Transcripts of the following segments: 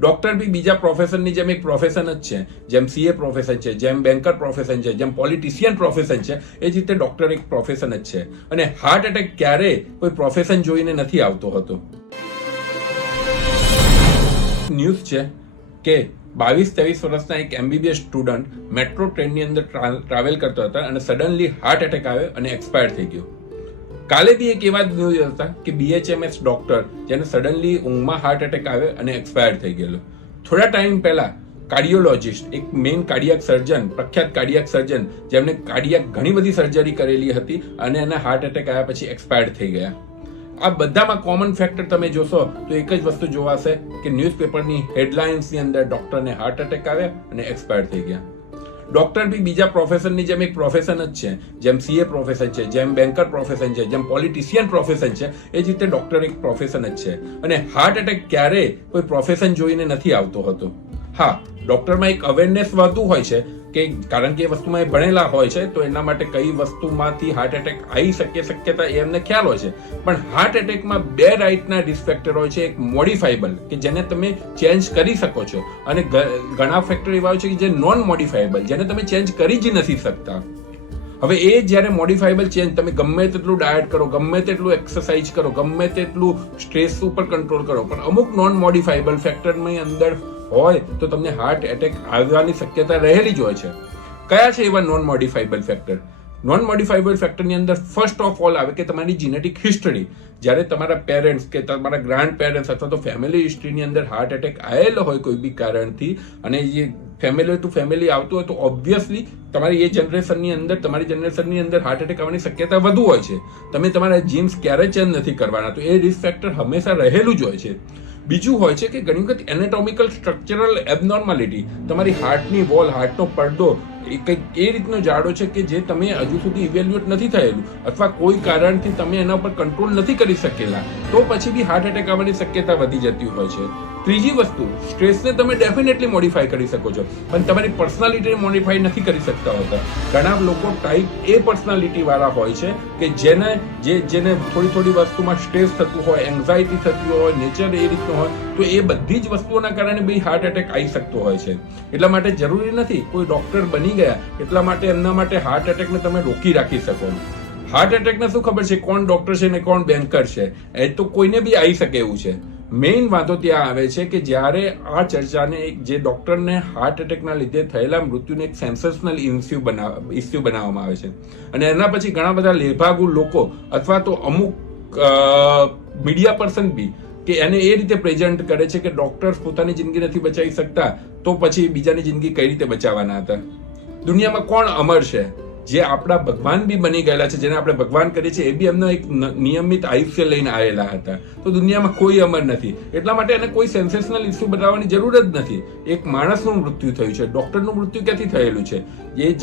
Doctor બી બીજા પ્રોફેશનની જેમ એક પ્રોફેશન જ છે, જેમ સીએ પ્રોફેશન છે, જેમ બેન્કર પ્રોફેશન છે, જેમ પોલિટિશિયન પ્રોફેશન છે, એ જ રીતે ડોક્ટર એક પ્રોફેશન જ છે. અને હાર્ટ એટેક ક્યારેય કોઈ પ્રોફેશન જોઈને નથી આવતો હતો. ન્યૂઝ છે કે 22-23 વર્ષના એક MBBS સ્ટુડન્ટ મેટ્રો ટ્રેનની અંદર ટ્રાવેલ કરતા હતા અને સડનલી હાર્ટ એટેક આવ્યો અને એક્સપાયર થઈ ગયો. કાલે બી એક એવા ન્યૂઝ હતા કે BHMS ડોક્ટર જેને સડનલી ઊંઘમાં હાર્ટ એટેક આવ્યો અને એક્સપાયર થઈ ગયેલો. થોડા ટાઈમ પહેલા કાર્ડિયોલોજિસ્ટ, એક મેઇન કાર્ડિયાક સર્જન, પ્રખ્યાત કાર્ડિયાક સર્જન, જેમને કાર્ડિયાક ઘણી બધી સર્જરી કરેલી હતી અને એને હાર્ટ એટેક આવ્યા પછી એક્સપાયર થઈ ગયા. આ બધામાં કોમન ફેક્ટર તમે જોશો તો એક જ વસ્તુ જોવાશે કે ન્યૂઝપેપરની હેડલાઇન્સની અંદર ડોક્ટરને હાર્ટ એટેક આવ્યા અને એક્સપાયર થઈ ગયા. ડોક્ટર બી બીજા પ્રોફેશનની જેમ એક પ્રોફેશન જ છે, જેમ સીએ પ્રોફેશન છે, જેમ બેન્કર પ્રોફેશન છે, જેમ પોલિટિશિયન પ્રોફેશન છે, એ જ રીતે ડોક્ટર એક પ્રોફેશન જ છે. અને હાર્ટ એટેક ક્યારેય કોઈ પ્રોફેશન જોઈને નથી આવતો હતો. હા, ડોક્ટરમાં એક અવેરનેસ વધુ હોય છે કે કારણ કે એ વસ્તુમાં એ ભણેલા હોય છે તો એના માટે કઈ વસ્તુમાંથી હાર્ટ એટેક આવી શક્યતા એ એમને ખ્યાલ હોય છે. પણ હાર્ટ એટેકમાં બે રાઇટના રિસ્ક ફેક્ટર હોય છે. એક મોડિફાયેબલ કે જેને તમે ચેન્જ કરી શકો છો અને ઘણા ફેક્ટર એવા હોય છે કે જે નોન મોડિફાયેબલ, જેને તમે ચેન્જ કરી જ નથી શકતા. હવે એ જ્યારે મોડિફાયેબલ ચેન્જ, તમે ગમે તેટલું ડાયટ કરો, ગમે તેટલું એક્સરસાઇઝ કરો, ગમે તેટલું સ્ટ્રેસ ઉપર કંટ્રોલ કરો, પણ અમુક નોન મોડિફાયેબલ ફેક્ટરની અંદર હોય તો તમને હાર્ટ એટેક આવવાની શક્યતા રહેલી જ હોય છે. કયા છે એવા non modifiable factor? Non modifiable ફેક્ટરની અંદર ફર્સ્ટ ઓફ ઓલ આવે કે તમારી જીનેટિક હિસ્ટરી. જ્યારે તમારા પેરેન્ટ્સ કે તમારા ગ્રાન્ડ પેરેન્ટ્સ અથવા તો ફેમિલી હિસ્ટ્રીની અંદર હાર્ટ એટેક આવેલો હોય કોઈ બી કારણથી અને એ ફેમિલી ટુ ફેમિલી આવતું હોય તો ઓબ્વિયસલી તમારી એ જનરેશનની અંદર, તમારી જનરેશનની અંદર હાર્ટ એટેક આવવાની શક્યતા વધુ હોય છે. તમે તમારા જીન્સ ક્યારે ચેન્જ નથી કરવાના, તો એ રિસ્ક ફેક્ટર હંમેશા રહેલું જ હોય છે. બીજું હોય છે કે ઘણી વખત એનેટોમિકલ સ્ટ્રક્ચરલ એબનોર્માલિટી, તમારી હાર્ટની વોલ, હાર્ટનો પડદો કંઈક એ રીતનો જાડો છે કે જે તમે હજુ સુધી ઇવેલ્યુએટ નથી થયેલું અથવા કોઈ કારણથી તમે એના પર કંટ્રોલ નથી કરી શકેલા, તો પછી બી હાર્ટ એટેક આવવાની શક્યતા વધી જતી હોય છે. ત્રીજી વસ્તુ, સ્ટ્રેસને તમે ડેફિનેટલી મોડિફાઈ કરી શકો છો પણ તમારી પર્સનાલિટીને મોડિફાઈ નથી કરી શકતા હોતા. ઘણા લોકો ટાઈપ A પર્સનાલિટી વાળા હોય છે કે જેને થોડી વસ્તુમાં સ્ટ્રેસ થતું હોય, એન્ઝાયટી થતી હોય, નેચર એ રીતનો હોય, તો એ બધી જ વસ્તુઓના કારણે બી હાર્ટ એટેક આવી શકતો હોય છે. એટલા માટે જરૂરી નથી કોઈ ડોક્ટર બની ગયા એટલા માટે એમના માટે હાર્ટ એટેકને તમે રોકી રાખી શકો. હાર્ટ એટેકને શું ખબર છે કોણ ડોક્ટર છે ને કોણ બેન્કર છે? એ તો કોઈને બી આવી શકે એવું છે. મેઇન વાતો ત્યાં આવે છે કે જ્યારે આ ચર્ચાને જે ડોક્ટરને હાર્ટ એટેકના લીધે થયેલા મૃત્યુને એક સેન્સેશનલ ઇસ્યુ બનાવવામાં આવે છે અને એના પછી ઘણા બધા લેભાગુ લોકો અથવા તો અમુક મીડિયા પર્સન બી કે એને એ રીતે પ્રેઝન્ટ કરે છે કે ડોક્ટર્સ પોતાની જિંદગી નથી બચાવી શકતા તો પછી બીજાની જિંદગી કઈ રીતે બચાવવાના હતા? દુનિયામાં કોણ અમર છે? જે આપણા ભગવાન બી બની ગયેલા છે, જેને આપણે ભગવાન કરીએ છીએ, એ બી એમનો એક નિયમિત આયુષ્ય લઈને આવેલા હતા. તો દુનિયામાં કોઈ અમર નથી. એટલા માટે એને કોઈ સેન્સેશનલ ઇસ્યુ બનાવવાની જરૂર જ નથી. એક માણસનું મૃત્યુ થયું છે, ડોક્ટરનું મૃત્યુ ક્યાંથી થયેલું છે?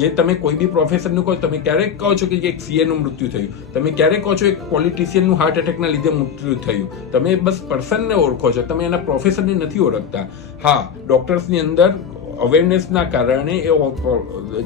જે તમે કોઈ બી પ્રોફેશનનું કહો, તમે ક્યારેક કહો છો કે એક CA નું મૃત્યુ થયું, તમે ક્યારેક કહો છો એક પોલિટિશિયનનું હાર્ટ એટેકના લીધે મૃત્યુ થયું. તમે બસ પર્સનને ઓળખો છો, તમે એના પ્રોફેશનને નથી ઓળખતા. હા, ડોક્ટર્સની અંદર અવેરનેસના કારણે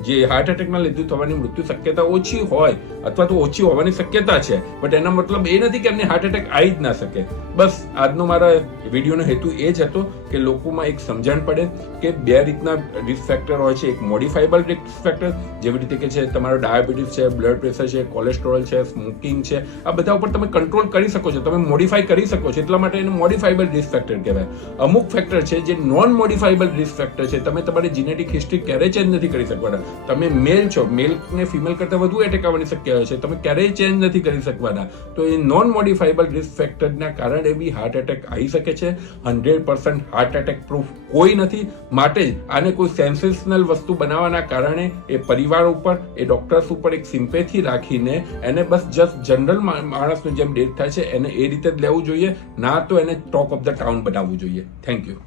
જે હાર્ટ એટેકના લીધે થવાની મૃત્યુ શક્યતા ઓછી હોય અથવા તો ઓછી હોવાની શક્યતા છે, બટ એનો મતલબ એ નથી કે એમને હાર્ટ એટેક આવી જ ના શકે. બસ આજનો મારા વિડીયોનો હેતુ એ જ હતો કે લોકોમાં એક સમજણ પડે કે બે રીતના રિસ્ક ફેક્ટર હોય છે. એક મોડિફાયેબલ રિસ્ક ફેક્ટર જેવી રીતે કે છે તમારો ડાયાબિટીસ છે, બ્લડ પ્રેશર છે, કોલેસ્ટ્રોલ છે, સ્મોકિંગ છે, આ બધા ઉપર તમે કંટ્રોલ કરી શકો છો, તમે મોડિફાઈ કરી શકો છો. એટલા માટે એને મોડિફાયેબલ રિસ્ક ફેક્ટર કહેવાય. અમુક ફેક્ટર છે જે નોન મોડિફાયેબલ રિસ્ક ફેક્ટર છે. તમે તમારી જીનેટિક હિસ્ટ્રી ક્યારેય ચેન્જ નથી કરી શકવાના. તમે મેલ છો, મેલ ને ફિમેલ કરતા વધુ એટેક આવવાની શક્યતા છે, તમે ક્યારેય ચેન્જ નથી કરી શકવાના. તો એ નોન મોડિફાયેબલ રિસ્ક ફેક્ટરના કારણે બી હાર્ટ એટેક આવી શકે છે. 100% હાર્ટ એટેક પ્રૂફ કોઈ નથી. માટે જ આને કોઈ સેન્સેશનલ વસ્તુ બનાવવાના કારણે એ પરિવાર ઉપર, એ ડોક્ટર્સ ઉપર એક સિમ્પેથી રાખીને એને બસ જસ્ટ જનરલ માણસનું જેમ ડેથ થાય છે એને એ રીતે જ લેવું જોઈએ, ના તો એને ટોક ઓફ ધ ટાઉન બનાવવું જોઈએ. Thank you.